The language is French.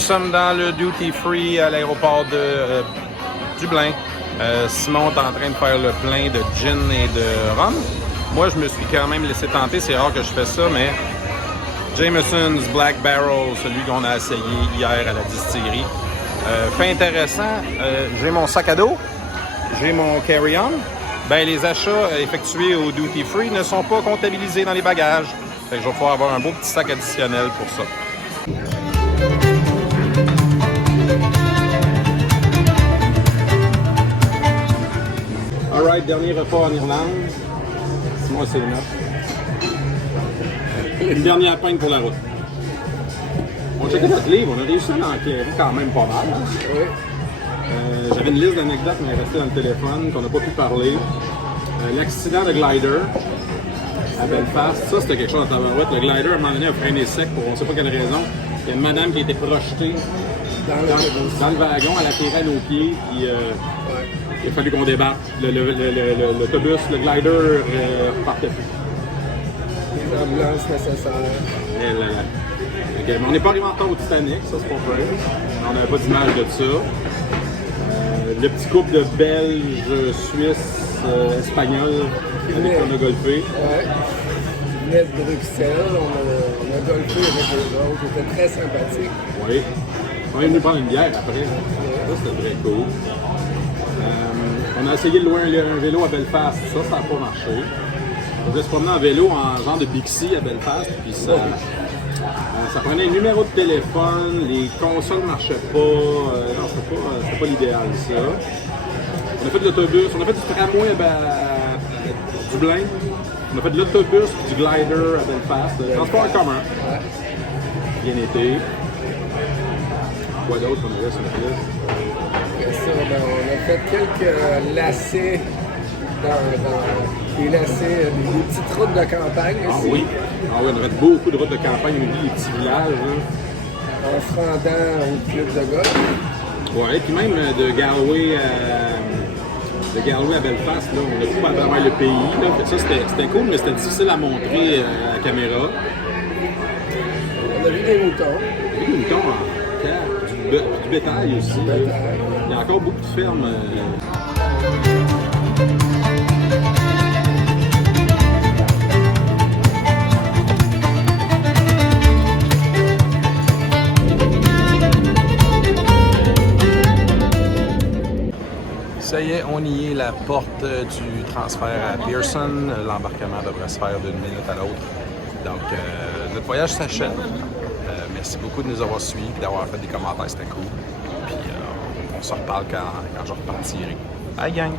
sommes dans le Duty Free à l'aéroport de Dublin. Simon est en train de faire le plein de gin et de rhum. Moi, je me suis quand même laissé tenter. C'est rare que je fais ça, mais Jameson's Black Barrel, celui qu'on a essayé hier à la distillerie. Fait intéressant, j'ai mon sac à dos, j'ai mon carry-on. Ben, les achats effectués au Duty Free ne sont pas comptabilisés dans les bagages. Fait que je vais pouvoir avoir un beau petit sac additionnel pour ça. Alright, dernier repas en Irlande. Moi, c'est une note. Une dernière pinte pour la route. On checkait notre livre, on a réussi à l'enquérir quand même pas mal. Hein? Oui. J'avais une liste d'anecdotes, mais elle est restée dans le téléphone, qu'on n'a pas pu parler. L'accident de glider à Belfast, ça c'était quelque chose dans tabarouette. Le glider, à un moment donné, a freiné sec pour on ne sait pas quelle raison. Il y a une madame qui a été projetée dans le wagon, elle a tiré à nos pieds, puis il a fallu qu'on débarque. L'autobus, le glider repartait plus. Les ambulances nécessaires. Okay, mais on n'est pas arrivé en retard au Titanic, ça c'est pas vrai. On n'avait pas d'image de ça. Le petit couple de Belges, Suisses, Espagnols avec qui on a golfé. Ouais. Ils venaient de Bruxelles, on a golfé avec eux autres, c'était très sympathique. Oui. On est venu prendre une bière après. Ça c'était très cool. On a essayé de louer un vélo à Belfast, ça n'a pas marché. On voulait se promener en vélo en genre de Bixi à Belfast, puis ça prenait un numéro de téléphone, les consoles ne marchaient pas, non, c'était pas l'idéal ça. On a fait de l'autobus, on a fait du tramway à Dublin, on a fait de l'autobus et du glider à Belfast, transport en commun. Bien été. Quoi d'autre qu'on avait sur la liste? Après ça, ben, on a fait quelques lacets des lacets, des petites routes de campagne aussi. Ah oui, on a fait beaucoup de routes de campagne, on a vu les petits villages. Hein. En se rendant au club de golf. Ouais, puis même de Galway à Belfast, là, on a pu à travers le pays. Là. Ça, c'était cool, mais c'était difficile à montrer à la caméra. On a vu des moutons. On a vu des moutons en terre, du bétail aussi. Il y a encore beaucoup de fermes. Ça y est, on y est, la porte du transfert à Pearson. L'embarquement devrait se faire d'une minute à l'autre. Donc, notre voyage s'achève. Merci beaucoup de nous avoir suivis et d'avoir fait des commentaires, c'était cool. Puis, on se reparle quand je repartirai. Bye, gang!